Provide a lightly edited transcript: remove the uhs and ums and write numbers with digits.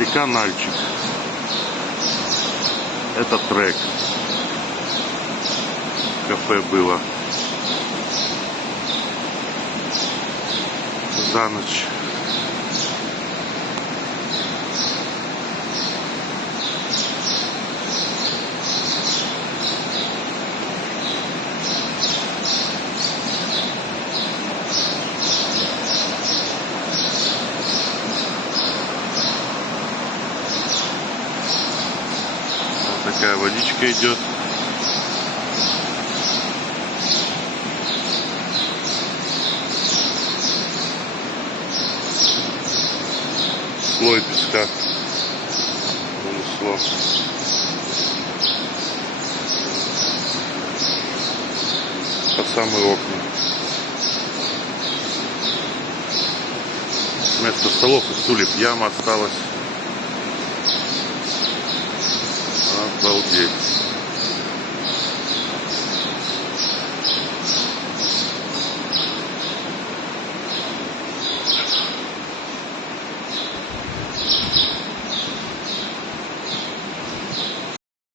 Река Нальчик. Это трек. Кафе было за ночь. Вот такая водичка идет. Слой песка унесло. Под самые окна. Вместо столов и стульев яма осталась.